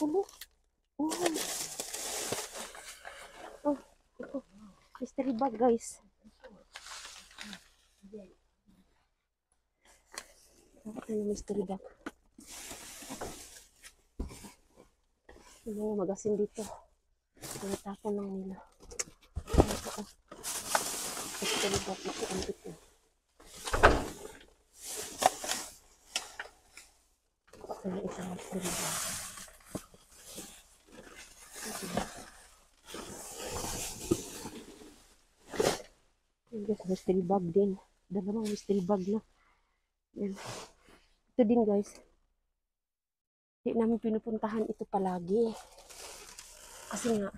pulo. Oh. Oh, ito. Mystery bag, guys. Ito yung mystery bag. Ano yung magasin dito? Tinatapon lang nila. Ito. Mystery bag. Ito ang ito. Ito yung isang mystery bag. Guys, mystery bag din. Dalawang mystery bag na. Yan. Ito din, guys. Hindi namin pinupuntahan ito palagi. Kasi nga,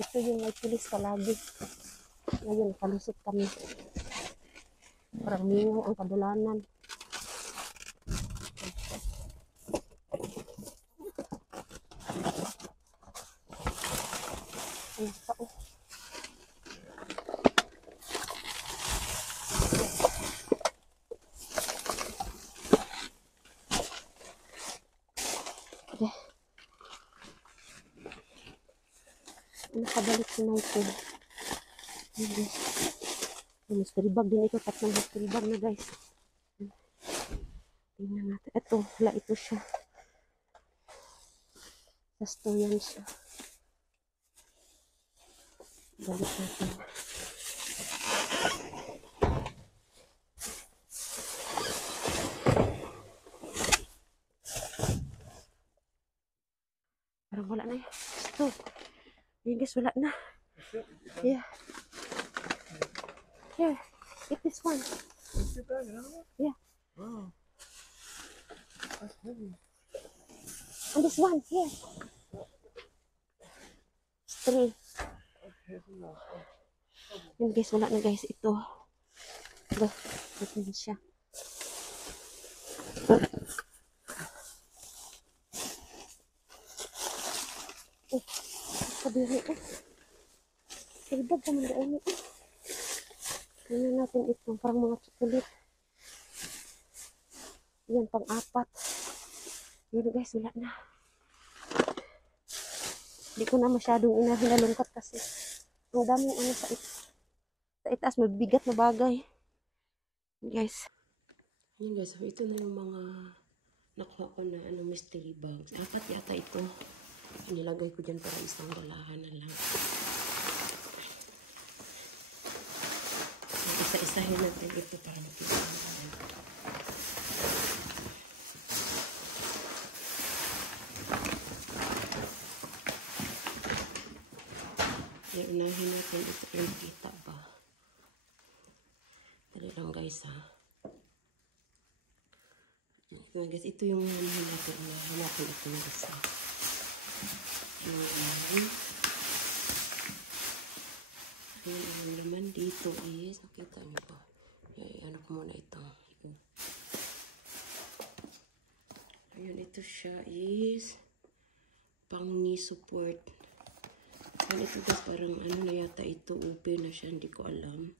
ito yung may pulis palagi. Ngayon, kalusot kami. Parang mingaw ang kadalanan. Ay, tao. Okay. Nakabalik si Michael. Guys. Mystery bag din ito. Tatlong mystery bag na, guys. Tingnan natin. Ito. Wala ito siya. Basta yan siya. Balik natin. Parang wala na yan. Ito. Ayan, guys. Wala na. Yeah. Here. Get this one. Yeah. Wow. That's heavy. And this one. Here. It's 3. Yan, guys. Wala na, guys. Ito. Ito na siya. Oh. Kabiri. Oh. Silbag ka mga daan. Oh. Tingnan natin ito. Parang mga chocolate. Yan, pang-4. Yan, guys. Wala na. Hindi ko na masyadong inahinalungkat kasi ang daming ano sa itaas. Mabigat na bagay. Guys. Yan, guys. So, ito na yung mga nakuha ko na mystery bags. 4 yata ito. Nilagay ko dyan para isang balahan na lang. Isa-isahin natin ito para makita natin. Unahin natin ito para makita ba. Dali lang, guys, ha. Ito, guys, ito yung unahin natin. Unahin natin ito na isa. Ayan, ang naman dito is, nakita nyo ba? Ano ko muna ito. Ayan, ito siya is pang knee support. Ayan, ito guys, parang ano na yata ito, open na siya, hindi ko alam.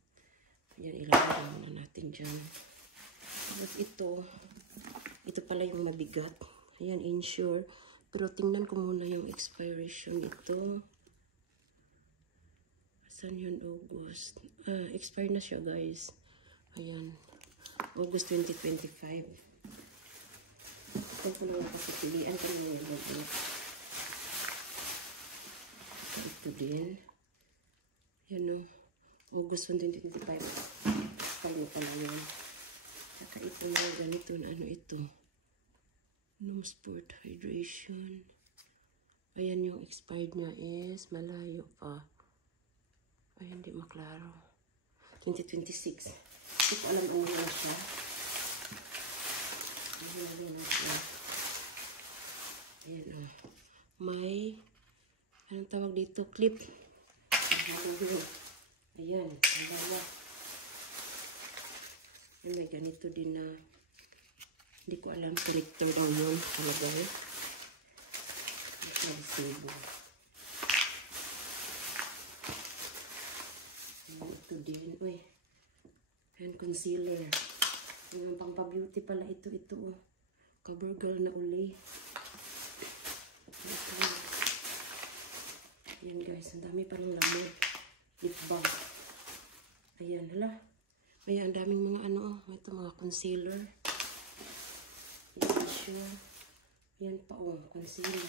Ayan, ilagay muna natin dyan. Tapos ito pala yung mabigat. Ayan, Ensure. Pero tingnan ko muna yung expiration ito. Saan yun? August. Expire na siya, guys. Ayan. August 2025. Ito ko lang kasi pilihan ko na yung logo. Ito din. Ayan, o. August 2025. Expire pa lang yan. Saka ito na ganito na ano ito. No Sport Hydration. Ayan, yung expired niya is malayo pa. Ayan, hindi maklaro. 2026. Hindi ko alam ano lang siya. Ayan na siya. Ayan, o. May, anong tawag dito? Clip. Ayan, ang bawa. Ayan, may ganito din na, hindi ko alam, connector daw yun. Talagay. Ito, ito din. Uy. Hand concealer. Yung pang pa-beauty pala ito. Oh. Cover girl na uli. Ayan guys, ang dami pa ng laman. Lip balm. Ayan, hala. May ang daming mga ano, ito mga concealer. Ayan siya. Ayan pa concealer.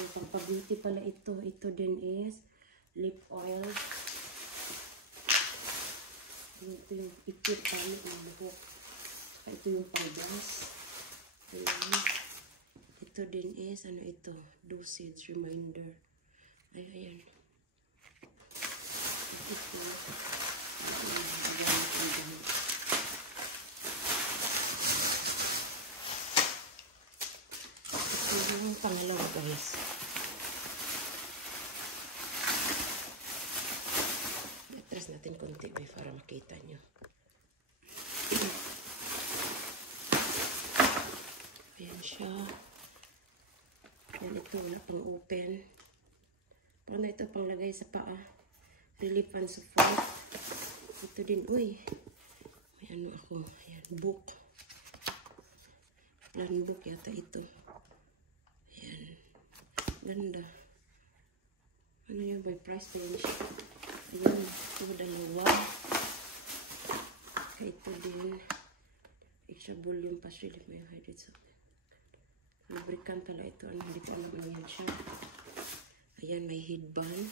Yung pagpa-beauty pala ito. Ito din is lip oil. Ito yung ipit kami ang buhok. Ito yung pang-blush. Ayan. Ito din is, ano ito? Dosage reminder. Ayan. Ito. Ito yung pangalawa guys. I-press natin konti para makita nyo. Ayan siya. Ayan ito na pang open. Paano ito panglagay sa paa? Relief and support. Ito din. Uy. May ano ako. Ayan. Book. Plan book yata ito. Ayan. Ganda. Ano yun? By price pa yun siya. Ayan. Ito dalawa. Kaya ito din. Extra volume pa siya. May hydrate sa lubricant pala ito. Ano, hindi ko alam ano yan siya. Ayan, may headband.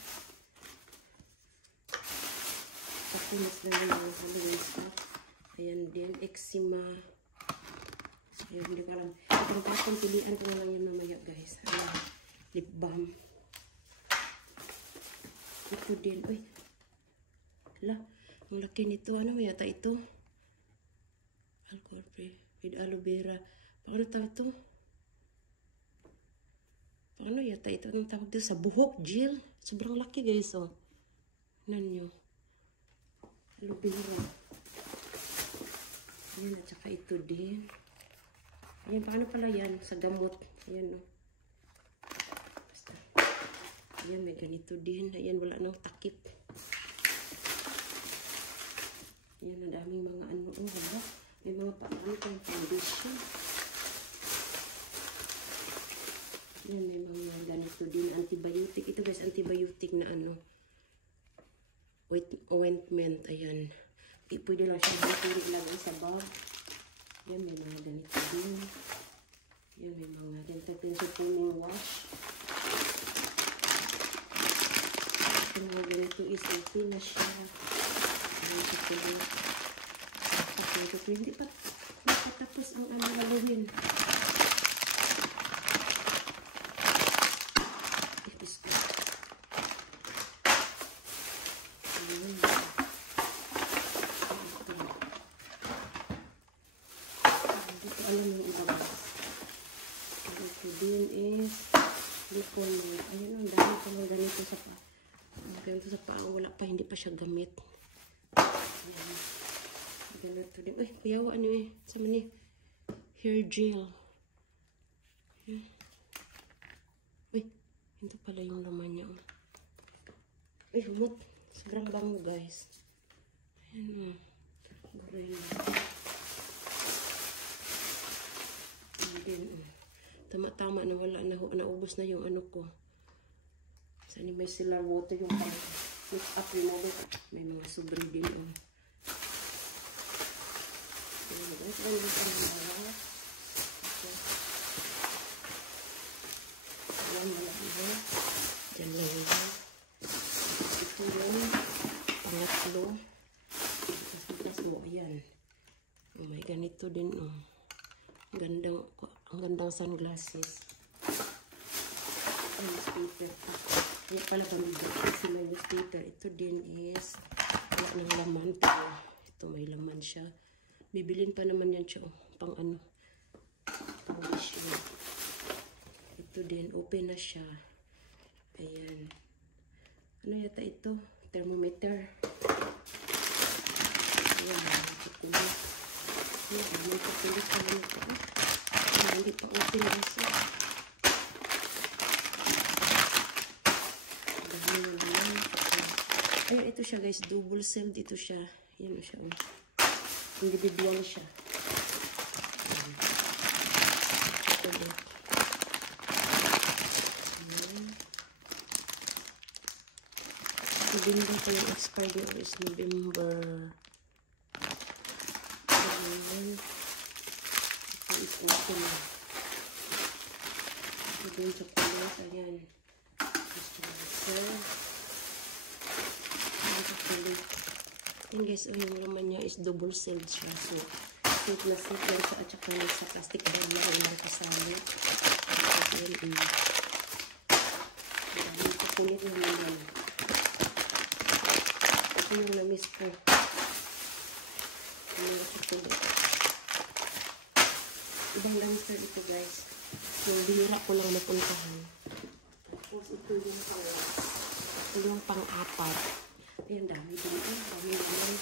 Tapos na yung Halloween stuff. Ayan din, eczema. Ayan, hindi ko alam. Itong tapong pilihan ko lang yan mamaya guys. Ayan, lip balm. Ito din. Uy. Hala, ang laki nito. Ano yata ito? Alcohol free with aloe vera. Paano tawag ito? Paano yata ito? Anong tawag dito? Sa buhok, gel. Sobrang laki guys, oh. Tignan nyo. Aloe vera. Ayan, at saka ito din. Ayan, paano pala yan? Sa gamot. Ayan, oh. Basta. Ayan, may ganito din. Ayan, wala nang takip. Ayan, ang daming mga ano. Oh, wala. May mga paano kang foundation. Yan, may mga ganito din. Antibiotic. Ito guys, antibiotic na ano. Ointment. Ayan. Pwede lang siya matulog lagi sa bag. Yan, may mga ganito din. Yan, may mga dental cleansing wash. Ito mga ganito is okay na siya. Ayan, ito din. Ito, hindi pa tapos ang ano Halloween. Alam mo yung iba. Ito din is lipon. Ayan, ang dami pa lang ganito sa paa. Ganito sa paa. Wala pa, hindi pa siya gamit. Ayan. Ganito din. Uy, kuyawa ano eh. Sa mani. Hair gel. Ayan. Uy, ito pala yung laman niya. Uy, humot. Sobrang bango guys. Ayan o. Guray na. Tama-tama na wala na naubos na yung ano ko. Saan may micellar water yung make up remover. May mga sobre din oh. Ayan guys, ano yung mga ayan wala na. Diyan lang yun. Ito yun. Pangatlo. Tapos mo, ayan. Oh, may ganito din oh. Ang gandang sunglasses. Newspaper. Kaya pala pamibig kasi may newspaper. Ito din is wala ng laman. Ito may laman siya. Bibilin pa naman yan siya. Pang ano. Pang issue. Ito din. Open na siya. Ayan. Ano yata ito? Thermometer. Ayan. Ito na. Ayan. May kapilit pa naman ito. Hindi pa open kasi. Ayan, ito siya guys. Double cell dito siya. Ayan siya. Individual siya. November pa yung expired niya, is November. Ayan. Ito is open. Ito yung chocolate. Ayan. Ayan guys, yung laman niya is double sealed siya. So, sealed na sealed lang siya at saka sa plastic bag lang yung nakasali. Ayan, yung chocolate na naman. Ito yung na-miss ko. Yung chocolate. Ibang dumpster ito guys. Yung bihira ko lang napuntahan. Tapos ito yung pang-apat. Ayan, dami din. Dami naman.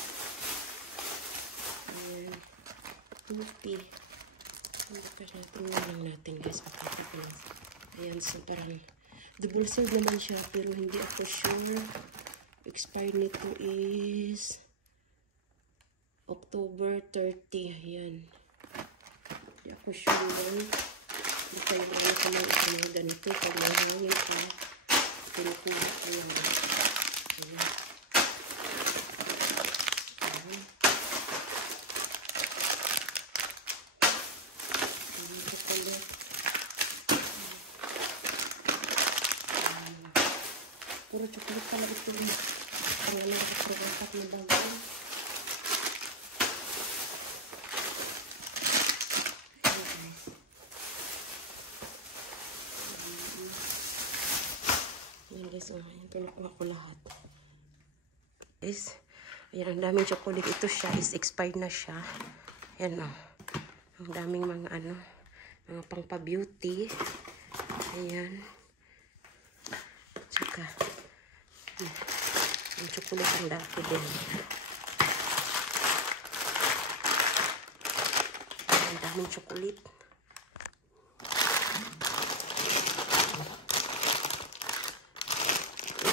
Ayan. 50. Tingnan lang natin guys. Pakita. Ayan, so parang double sealed naman siya. Pero hindi ako sure. Expired nito is October 30. Ayan. Hindi ako sure naman. Hindi kayo lang sa mga ganito. Pag may hangin ka, pinukuha ko lang. Ayan. Puro chocolate pala ito. Ang ano, apat na bago. Ayan guys, ayan, pinukuha ko lahat. Guys, ayan, ang daming chocolate. Ito siya, is expired na siya. Ayan o. Ang daming mga ano, mga pang-pa-beauty. Ayan. Tsaka, yung chocolate ang dati din. Ang daming chocolate.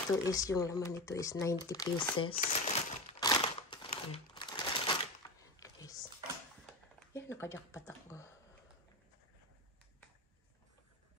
Ito is yung laman nito is 90 pieces. Yes. Yan, nakajakpat ako.